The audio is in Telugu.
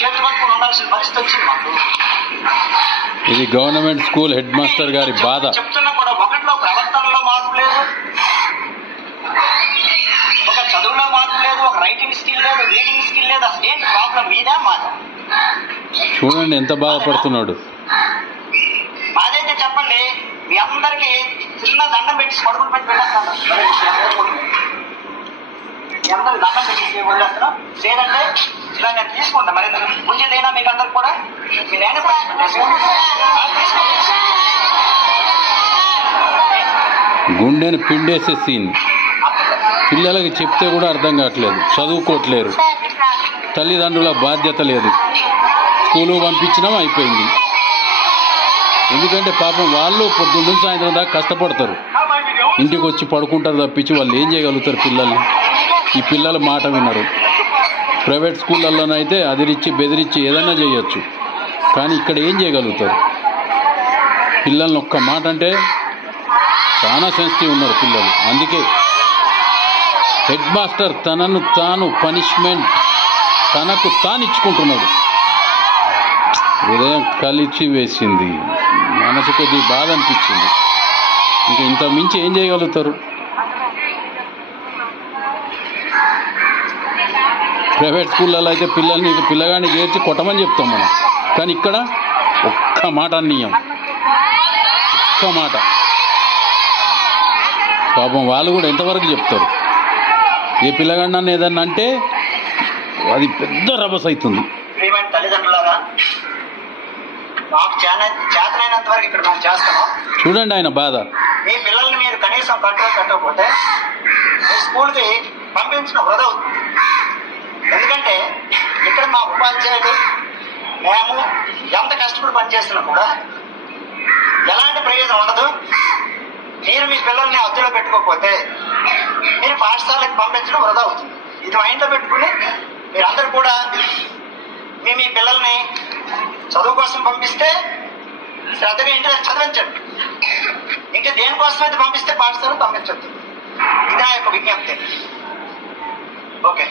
చేతులు పట్టుకుని ఉండాల్సిన పరిస్థితి వచ్చింది మాకు. ఇది గవర్నమెంట్ స్కూల్ హెడ్ మాస్టర్ గారి బాధ. చెప్తున్నా కూడా ఒకటిలో ప్రవర్తనలో మార్పు లేదు, ఒక చదువులో మార్పు లేదు, ఒక రైటింగ్ స్కిల్ లేదు, రీడింగ్ స్కిల్ లేదు. అసలు ఏంటి ప్రాబ్లం? మీదే మాది. చూడండి ఎంత బాధపడుతున్నాడు. అదైతే చెప్పండి. మీ అందరికి చిన్న దండం పెట్టి పడుకుని పెట్టి వెళ్ళేస్తాను. మీ అందరికి దండం పెట్టి వదిలేస్తాను. లేదంటే ఇలా నేను తీసుకుంటా. మరి ముంచేదైనా మీకు అందరికి కూడా మీ నేను గుండెను పిండేసే సీన్. పిల్లలకి చెప్తే కూడా అర్థం కావట్లేదు, చదువుకోవట్లేరు, తల్లిదండ్రుల బాధ్యత లేదు, స్కూలు పంపించడం అయిపోయింది. ఎందుకంటే పాపం వాళ్ళు పొద్దున్న సాయంత్రం దాకా కష్టపడతారు, ఇంటికి వచ్చి పడుకుంటారు తప్పించి వాళ్ళు ఏం చేయగలుగుతారు పిల్లల్ని? ఈ పిల్లల మాట వినరు. ప్రైవేట్ స్కూళ్ళల్లోనైతే అదిరిచ్చి బెదిరించి ఏదైనా చేయొచ్చు, కానీ ఇక్కడ ఏం చేయగలుగుతారు? పిల్లల్ని ఒక్క మాట అంటే చాలా సెన్సిటివ్ ఉన్నారు పిల్లలు. అందుకే హెడ్ మాస్టర్ తనను తాను పనిష్మెంట్ తనకు తాను ఇచ్చుకుంటున్నాడు. హృదయం కలిచి వేసింది, మనసు కొద్ది బాధ అనిపించింది. ఇంకా ఇంత మించి ఏం చేయగలుగుతారు? ప్రైవేట్ స్కూళ్ళలో అయితే పిల్లగాడిని చేర్చి కొట్టమని చెప్తాం మనం, కానీ ఇక్కడ ఒక్క మాట అన్నీయం, ఒక్క మాట. పాపం వాళ్ళు కూడా ఎంతవరకు చెప్తారు? ఏ పిల్లగాడిని ఏదన్నా అంటే అది పెద్ద రభస అవుతుంది. తల్లిదండ్రులారా, మాకు చేతనైనంత వరకు ఇక్కడ మేము చేస్తున్నాం. చూడండి ఆయన బాధ. మీ పిల్లల్ని మీరు కనీసం కంట్రోల్ పెట్టకపోతే మీ స్కూల్కి పంపించిన వృధా అవుతుంది. ఎందుకంటే ఇక్కడ మా ఉపాధ్యాయులు మేము ఎంత కష్టపడి పనిచేస్తున్నా కూడా ఎలాంటి ప్రయోజనం ఉండదు. మీరు మీ పిల్లల్ని అదుపులో పెట్టుకోకపోతే మీరు పాఠశాలకు పంపించడం వృధా అవుతుంది. ఇది మైండ్లో పెట్టుకుని మీరందరూ కూడా మీ పిల్లల్ని చదువు కోసం పంపిస్తే శ్రద్ధగా ఇంటి చదివించండి. ఇంకా దేనికోసం అయితే పంపిస్తే పాఠశాలకు పంపించద్దు. ఇది నా యొక్క విజ్ఞప్తి. ఓకే.